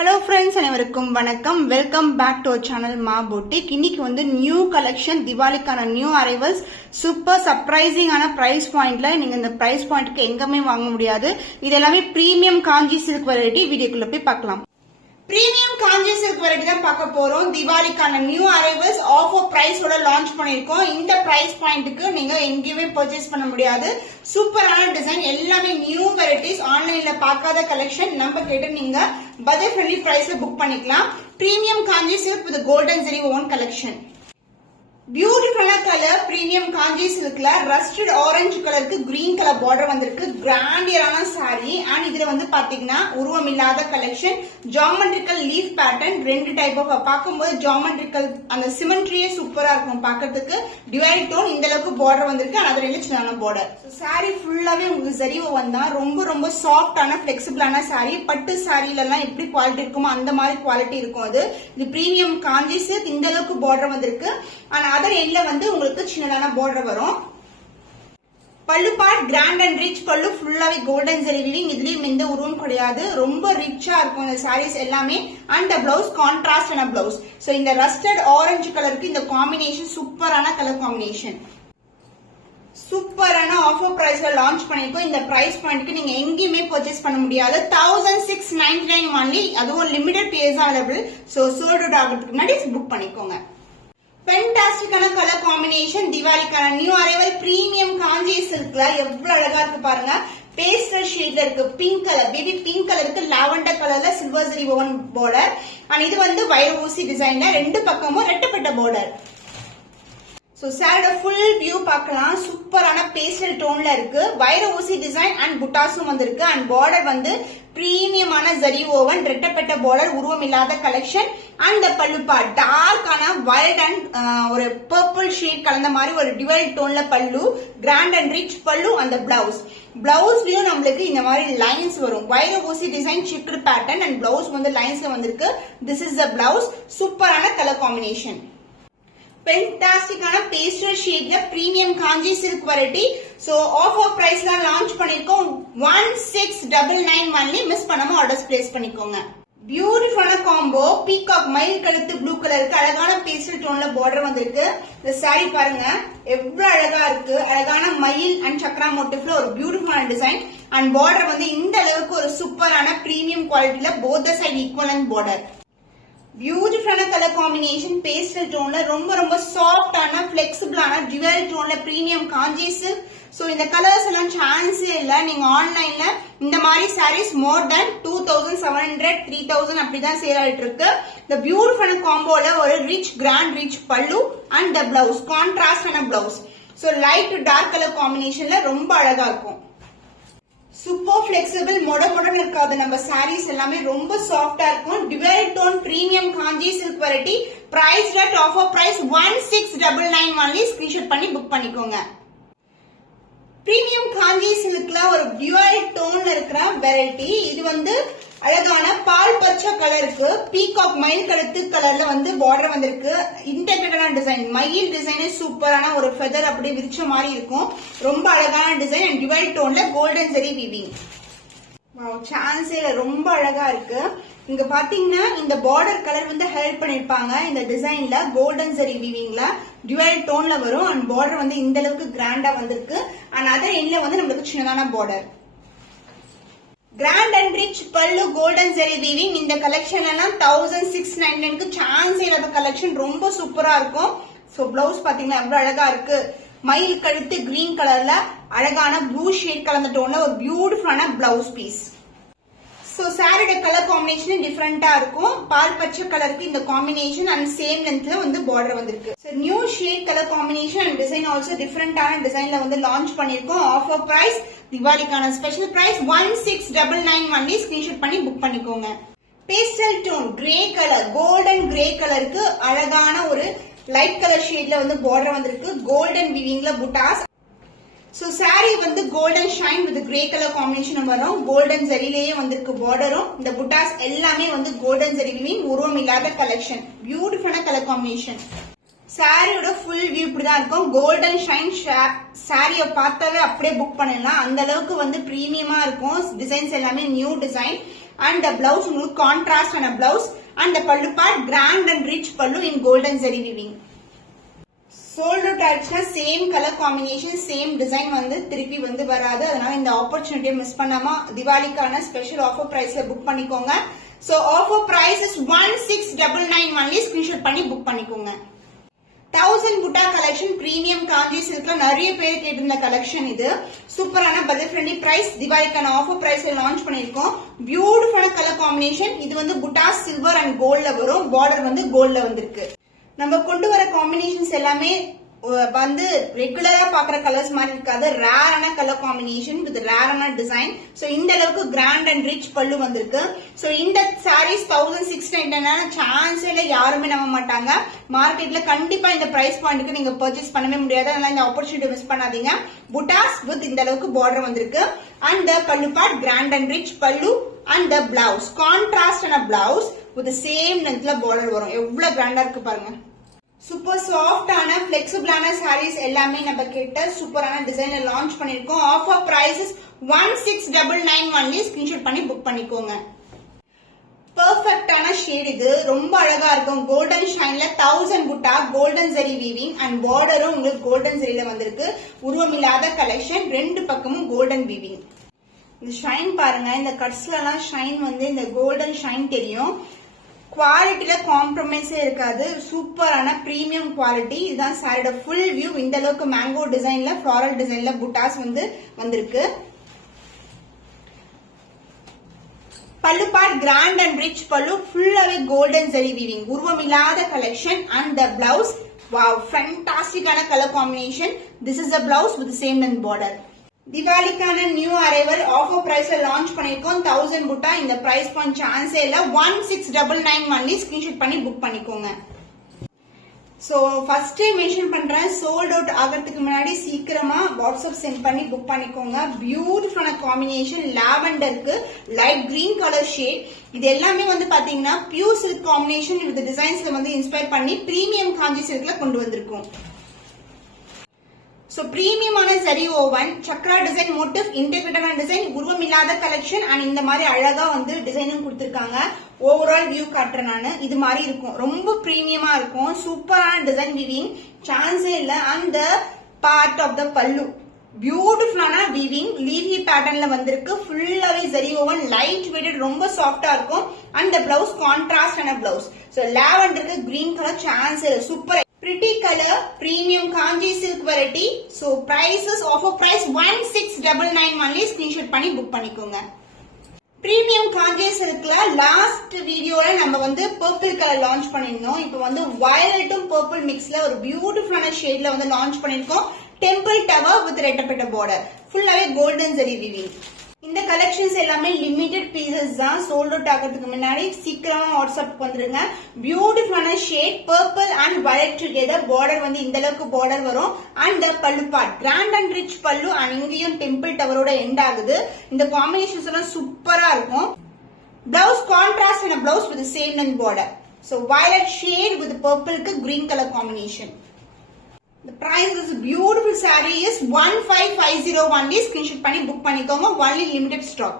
Hello friends, அனைவருக்கும் வணக்கம். Welcome back to our channel Maa boutique. இன்னைக்கு வந்து நியூ கலெக்ஷன், திவாலிக்கான நியூ அரைவல்ஸ், சூப்பர் சர்ப்ரைசிங்கான பிரைஸ் பாயிண்ட்ல நீங்க இந்த பிரைஸ் பாயிண்ட்க்கு எங்கேயுமே வாங்க முடியாது. இது எல்லாமே பிரீமியம் காஞ்சி சில்க் வெரைட்டி. வீடியோக்குள்ள போய் பார்க்கலாம். பிரீமியம் காஞ்சி சில்க் வெரைட்டி தான் பார்க்க போறோம். திவாலிக்கான நியூ அரைவல்ஸ் ஆஃபர் பிரைஸோட லான்ச் பண்ணிருக்கோம். இந்த பிரைஸ் பாயிண்ட்க்கு நீங்க எங்கேயுமே பர்ச்சேஸ் பண்ண முடியாது. சூப்பரான டிசைன், எல்லாமே நியூ வெரைட்டிஸ், ஆன்லைன்ல பார்க்காத கலெக்ஷன். நம்ம கிட்ட நீங்க பட்ஜெட் ஃப்ரெண்ட்லி பிரைஸ்ல புக் பண்ணிக்கலாம். Premium Kanchi silk with golden zari own collection. பியூட்டிஃபுல்லா கலர் பிரீமியம் காஞ்சி சில்க்ல ரஸ்டட் ஆரஞ்சு கலருக்கு கிரீன் கலர் பார்டர் வந்திருக்கு. கிராண்டியரான சாரி அண்ட் இதுல வந்து பாத்தீங்கன்னா உருவம் இல்லாத கலெக்ஷன், ஜாமெட்ரிக்கல் லீஃப் பேட்டர்ன், ரெண்டு டைப் ஆஃப் பார்க்கும்போது ஜாமெட்ரிக்கல் அந்த சிமெண்ட்ரியே சூப்பரா இருக்கும் பார்க்கிறதுக்கு. டிவைட் டோன் இந்த அளவுக்கு பார்டர் வந்திருக்கு. அது ரெண்டு சின்ன பார்டர். சாரி ஃபுல்லாவே உங்களுக்கு ஜரிவோ வந்தா ரொம்ப ரொம்ப சாஃப்டான பிளெக்சிபிளான சாரி. பட்டு சாரில எல்லாம் எப்படி குவாலிட்டி இருக்குமோ அந்த மாதிரி குவாலிட்டி இருக்கும். இது பிரீமியம் காஞ்சி சில்க். இந்த அளவுக்கு பார்டர் வந்திருக்கு. ஆனா அதர் எண்ட்ல வந்து உங்களுக்கு சின்னதான பார்டர் வரும். பல்லு பார்ட் கிராண்ட் அண்ட் ரிச் பல்லு, ஃபுல்லாவே கோல்டன் ஜெரி வீவிங். இதுலயும் எந்த உருவம் கிடையாது. ரொம்ப ரிச்சா இருக்கும் இந்த சாரீஸ் எல்லாமே. அண்ட் பிளவுஸ் கான்ட்ராஸ்டான பிளவுஸ். சோ இந்த ரஸ்டட் ஆரஞ்சு கலருக்கு இந்த காம்பினேஷன் சூப்பரான கலர் காம்பினேஷன். சூப்பரான ஆஃபர் பிரைஸ்ல லான்ச் பண்ணிருக்கோம். இந்த பிரைஸ் பாயிண்ட்க்கு நீங்க எங்கேயுமே பர்ச்சேஸ் பண்ண முடியாது. 1699 ஒன்லி. அதுவும் limited periods available. So sold out ஆகிறதுக்கு முன்னாடி புக் பண்ணிக்கோங்க. ஃபேண்டாஸ்டிக்கான கலர் காம்பினேஷன், திவாலிக்கான நியூ அரைவல் பிரீமியம் காஞ்சி சில்க்ல எவ்வளவு அழகா இருக்கு பாருங்க. பேஸ்டல் ஷேட்ல இருக்கு. பிங்க் கலர், பேபி பிங்க் கலருக்கு லாவெண்டர் கலர்ல silver zari woven border. And இது வந்து வைர ஊசி டிசைன்ல ரெண்டு பக்கமும் ரெட்டப்பட்ட பார்டர். சோ சாரியோட ஃபுல் வியூ பார்க்கலாம். சூப்பரான பேஸ்டல் டோன்ல இருக்கு. வைர ஊசி டிசைன் அண்ட் புட்டாஸும் வந்திருக்கு. அண்ட் பார்டர் வந்து பிரீமியமான ஜரி ஓவன், ரெட்டப்பட்ட பார்டர், உருவம் இல்லாத கலெக்ஷன். அண்ட் பல்லுப்பா டார்க்கான வைட் அண்ட் ஒரு பர்பிள் ஷேட் கலந்த மாதிரி ஒரு டிவைட் டோன்ல பல்லு, கிராண்ட் அண்ட் ரிச் பல்லு. அந்த பிளவுஸ்லயும் நம்மளுக்கு இந்த மாதிரி லைன்ஸ் வரும். வைர ஊசி design Shikhar pattern and blouse வந்து லைன்ஸ்ல வந்திருக்கு. This is the blouse. சூப்பரான colour combination. ஃபேண்டாஸ்டிக்கான pastel ஷேட்ல premium Kanchi silk variety. So offer பிரைஸ்ல லான்ச் பண்ணிருக்கோம். 1699 ஒன்லி. மிஸ் பண்ணாம ஆர்டர்ஸ் பிளேஸ் பண்ணிக்கோங்க. பியூட்டிஃபுல்லான காம்போ, பீகாக் மயில் கழுத்து ப்ளூ கலருக்கு அழகான பேஸ்டல் டோன்ல பார்டர் வந்திருக்கு. இந்த சாரி பாருங்க எவ்வளவு அழகா இருக்கு. அழகான மயில் அண்ட் சக்ரா மோட்டிவ்ல ஒரு பியூட்டிஃபுல்லான டிசைன். அண்ட் பார்டர் வந்து இந்த அளவுக்கு ஒரு சூப்பரான பிரீமியம் குவாலிட்டியில போத் சைடு ஈக்குவலன்ட் பார்டர். பியூட்டிஃபுல்லான கலர் காம்பினேஷன், பேஸ்டல் டோன்ல ரொம்ப ரொம்ப சாஃப்டான பிளெக்சிபிளான டிவைல் டோன்ல பிரீமியம் காஞ்சி சில்க். சோ இந்த கலர்ஸ் எல்லாம் சான்ஸே இல்ல. நீங்க ஆன்லைன்ல இந்த மாதிரி சாரீஸ் மோர் தென் 2700 3000 அப்படிதான் சேல் ஆயிட்டு இருக்கு. இந்த பியூட்டிஃபுல்லான காம்போல ஒரு rich grand rich pallu and the blouse கான்ட்ராஸ்டான blouse. So light to dark colour காம்பினேஷன்ல ரொம்ப அழகா இருக்கும். சூப்பர் பிளெக்சிபிள், மொடன்னு இருக்காது. நம்ம சாரீஸ் எல்லாமே ரொம்ப சாஃப்டா இருக்கும். டிவைட் tone premium Kanchi silk variety. Price at offer price 1699 only. Screenshot பண்ணி புக் பண்ணிக்கோங்க. பிரீமியம் காஞ்சி சில்க்ல ஒரு டிவைட் டோன்ல இருக்கிற வெரைட்டி. இது வந்து அழகான பால் பச்சை கலருக்கு பீகாக் மயில் கழுத்து கலர்ல வந்து பார்டர் வந்திருக்கு. இன்டெகிரேட்டடான டிசைன், மயில் டிசைனே சூப்பரான ஒரு ஃபெதர் அப்படியே விரிச்ச மாதிரி இருக்கும். ரொம்ப அழகான டிசைன் அண்ட் டிவைட் டோன்ல கோல்டன் ஜெரி வீவிங். சான்ஸே ரொம்ப அழகா இருக்கு. இங்க பாத்தீங்கன்னா இந்த பார்டர் கலர் வந்து ஹெல்ப் பண்ணிருப்பாங்க. இந்த டிசைன்ல கோல்டன் ஜெரி வீவிங்ல டிவைட் டோன்ல வரும். அண்ட் பார்டர் வந்து இந்த அளவுக்கு கிராண்டா வந்திருக்கு. அண்ட் அதர் எண்ட்ல வந்து நம்மளுக்கு சின்னதான பார்டர். கிராண்ட் அண்ட் ரிச் பல்லு, கோல்டன் ஜெரி வீவிங். இந்த கலெக்ஷன் எல்லாம் 1699க்கு சான்ஸ் இல்லாத கலெக்ஷன். ரொம்ப சூப்பரா இருக்கும். சோ பிளவுஸ் பாத்தீங்கன்னா எவ்வளவு அழகா இருக்கு. மயில் கழுத்து கிரீன் கலர்ல அழகான ப்ளூ ஷேட் கலந்த டோன்ல ஒரு பியூட்டிஃபுல்லான பிளவுஸ் பீஸ். சோ சாரியோட கலர் காம்பினேஷன் டிஃபரெண்டா இருக்கும். பால் பச்சை கலருக்கு இந்த காம்பினேஷன் அண்ட் சேம் லென்த்ல வந்து பார்டர் வந்திருக்கு. So new shade colour combination and design also டிஃபரெண்டான டிசைன்ல வந்து லான்ச் பண்ணிருக்கோம். ஆஃபர் பிரைஸ் திவாலிக்கான ஸ்பெஷல் பிரைஸ் 1699 ஒன்லி. ஸ்கிரீன்ஷாட் பண்ணி புக் பண்ணிக்கோங்க. Pastel tone grey colour, golden grey கலருக்கு அழகான ஒரு லைட் கலர் ஷேட்ல வந்து பார்டர் வந்திருக்கு. கோல்டன் வீவிங்ல புட்டாஸ். சோ சாரி வந்து golden shine with grey colour combination வரும். கோல்டன் ஜரிலேயே வந்திருக்கு பார்டரும். இந்த புட்டாஸ் எல்லாமே வந்து கோல்டன் ஜரி வீவிங், உருவம் இல்லாத கலெக்ஷன். பியூட்டிஃபுல்லான கலர் காம்பினேஷன். சாரியோட ஃபுல் வியூ இப்படிதான் இருக்கும். கோல்டன் ஷைன் சாரிய பார்த்தாவே அப்படியே புக் பண்ணிடலாம். அந்த அளவுக்கு வந்து பிரீமியமா இருக்கும். டிசைன்ஸ் எல்லாமே new design. And the blouse உங்களுக்கு கான்ட்ராஸ்ட் ஆன blouse and the pallu part grand and rich pallu in golden zari weaving. Sold out ஆயிடுச்சுன்னா same colour combination same design வந்து திருப்பி வந்து வராது. அதனால இந்த ஆப்பர்ச்சுனிட்டியை மிஸ் பண்ணாம திவாலிக்கான ஸ்பெஷல் ஆஃபர் பிரைஸ்ல புக் பண்ணிக்கோங்க. So offer price is 1699 only. Screenshot பண்ணி புக் பண்ணிக்கோங்க. 1000 புட்டா கலெக்ஷன் பிரீமியம் காஞ்சி சில்க்ல நிறைய பேர் கேட்டிருந்த கலெக்ஷன் இது. சூப்பரான பட்ஜெட் ஃப்ரெண்ட்லி பிரைஸ் திவாலிக்கான ஆஃபர் பிரைஸ்ல லான்ச் பண்ணிருக்கோம். பியூட்டிஃபுல்லான கலர் காம்பினேஷன். இது வந்து புட்டா சில்வர் அண்ட் கோல்ட்ல வரும். பார்டர் வந்து கோல்ட்ல வந்திருக்கு. நம்ம கொண்டு வர காம்பினேஷன்ஸ் எல்லாமே வந்து ரெகுலரா பாக்குற கலர்ஸ் மாதிரி இருக்காது. ரேரான கலர் காம்பினேஷன் வித் ரேரான டிசைன். சோ இந்த அளவுக்கு கிராண்ட் அண்ட் ரிச் பல்லு வந்திருக்கு. சோ இந்த சாரீஸ் 1699 சான்ஸ் இல்ல, யாருமே நம்ப மாட்டாங்க. மார்க்கெட்ல கண்டிப்பா இந்த பிரைஸ் பாயிண்ட்க்கு நீங்க பர்ச்சேஸ் பண்ணவே முடியாது. அதனால இந்த ஆப்பர்ச்சுனிட்டி மிஸ் பண்ணாதீங்க. புட்டாஸ் வித் இந்த அளவுக்கு பார்டர் வந்திருக்கு. அண்ட் த பல்லு part grand and rich pallu and the blouse contrast ஆன பிளவுஸ் வித் சேம் லென்த்ல பார்டர் வரும். எவ்வளவு கிராண்டா இருக்கு பாருங்க. சூப்பர் சாஃப்டான பிளெக்சிபிளான சாரீஸ் எல்லாமே நம்ம கிட்ட சூப்பரான டிசைன்ல லான்ச் பண்ணிருக்கோம். Offer price 1699 only. ஸ்கிரீன்ஷாட் பண்ணி புக் பண்ணிக்கோங்க. பெர்ஃபெக்ட்டான ஷேட் இது, ரொம்ப அழகா இருக்கும். கோல்டன் ஷைன்ல 1000 புட்டா கோல்டன் ஜரி வீவிங் அண்ட் பார்டரும் உங்களுக்கு கோல்டன் ஜரியில வந்திருக்கு. உருவம் இல்லாத கலெக்ஷன், ரெண்டு பக்கமும் கோல்டன் வீவிங். இந்த ஷைன் பாருங்க, இந்த கட்ஸ்ல எல்லாம் ஷைன் வந்து இந்த கோல்டன் ஷைன் தெரியும். குவாலிட்டியில காம்ப்ரமைஸே இருக்காது. சூப்பரான பிரீமியம் குவாலிட்டி. இதுதான் சாரியோட ஃபுல் வியூ. இந்த அளவுக்கு மேங்கோ டிசைன்ல ஃபிளாரல் டிசைன்ல புட்டாஸ் வந்து வந்திருக்கு. பல்லு பார்ட் கிராண்ட் அண்ட் ரிச் பல்லு, ஃபுல்லாவே கோல்டன் ஜரி வீவிங், உருவம் இல்லாத collection. And the blouse wow, ஃபேண்டாஸ்டிக்கான colour combination. This is the blouse with same length border. திவாலிக்கான நியூ அரைவல் ஆஃபர் பிரைஸ்ல லான்ச் பண்ணிருக்கோம். 1000 புட்டா. இந்த பிரைஸ் பாயிண்ட் சான்ஸே இல்ல. 1699 only. ஸ்கிரீன்ஷாட் பண்ணி புக் பண்ணிக்கோங்க. சோ ஃபர்ஸ்ட் மென்ஷன் பண்றேன், சோல்ட் அவுட் ஆகிறதுக்கு முன்னாடி சீக்கிரமா வாட்ஸ்அப் சென்ட் பண்ணி புக் பண்ணிக்கோங்க. பியூட்டிஃபுல்லான காம்பினேஷன், லாவெண்டருக்கு லைட் கிரீன் கலர் ஷேட். இது எல்லாமே வந்து பாத்தீங்கன்னா பியூர் சில்க் காம்பினேஷன் வித் டிசைன்ஸ்ல வந்து இன்ஸ்பயர் பண்ணி பிரீமியம் காஞ்சி சில்க்ல கொண்டு வந்திருக்கோம். சோ பிரீமியமான zari woven, chakra design motif, இன்டெகிரேட்டடான டிசைன், உருவம் இல்லாத கலெக்ஷன் அண்ட் இந்த மாதிரி அழகா வந்து டிசைனும் கொடுத்திருக்காங்க. ஓவரால் வியூ காட்டுறேன் நானு. இது மாதிரி இருக்கும், ரொம்ப பிரீமியமா இருக்கும். சூப்பரான டிசைன் வீவிங், சான்ஸே இல்ல. அண்ட் பார்ட் ஆஃப் த பல்லு பியூட்டிஃபுல்லான வீவிங், லீவி பேட்டர்ன்ல வந்திருக்கு. ஃபுல்லாவே ஜரி ஓவன், லைட் வெயிட்டட், ரொம்ப சாஃப்டா இருக்கும். அண்ட் பிளவுஸ் கான்ட்ராஸ்ட் ஆன பிளவுஸ். சோ லாவெண்டருக்கு கிரீன் கலர் சான்ஸ் இல்ல. Super pretty color, premium kanji silk variety. So prices, offer price 1699 only. screenshot பண்ணி book பண்ணிக்கோங்க. பிரீமியம் காஞ்சி சில்க்ல லாஸ்ட் வீடியோல நம்ம வந்து பர்பிள் கலர் லான்ச் பண்ணிருந்தோம். இப்போ வந்து வயலட்டும் பர்பிள் மிக்ஸ்ல ஒரு பியூட்டிஃபுல்லான ஷேட்ல வந்து லான்ச் பண்ணிருக்கோம். டெம்பிள் டவர் வித் ரெட்டப்பட்ட பார்டர், ஃபுல்லாவே கோல்டன் ஜரி வீவிங். இந்த கலெக்ஷன்ஸ் எல்லாமே லிமிடெட் பீசஸ் தான். சோல்ட் அவுட் ஆகிறதுக்கு முன்னாடி சீக்கிரமா வாட்ஸ்அப் வந்துருங்க. பியூட்டிஃபுல்லான shade purple and violet together. Border வந்து இந்த அளவுக்கு பார்டர் வரும். And pallu part grand and rich pallu and இங்கேயும் டெம்பிள் டவரோட எண்ட் ஆகுது. இந்த காம்பினேஷன்ஸ் எல்லாம் சூப்பரா இருக்கும். Blouse contrast and blouse with same length border. So violet shade with பர்பிள்க்கு green colour combination. The price of this beautiful saree is 1550 only. screenshot பண்ணி book பண்ணிக்கோங்க. only limited stock.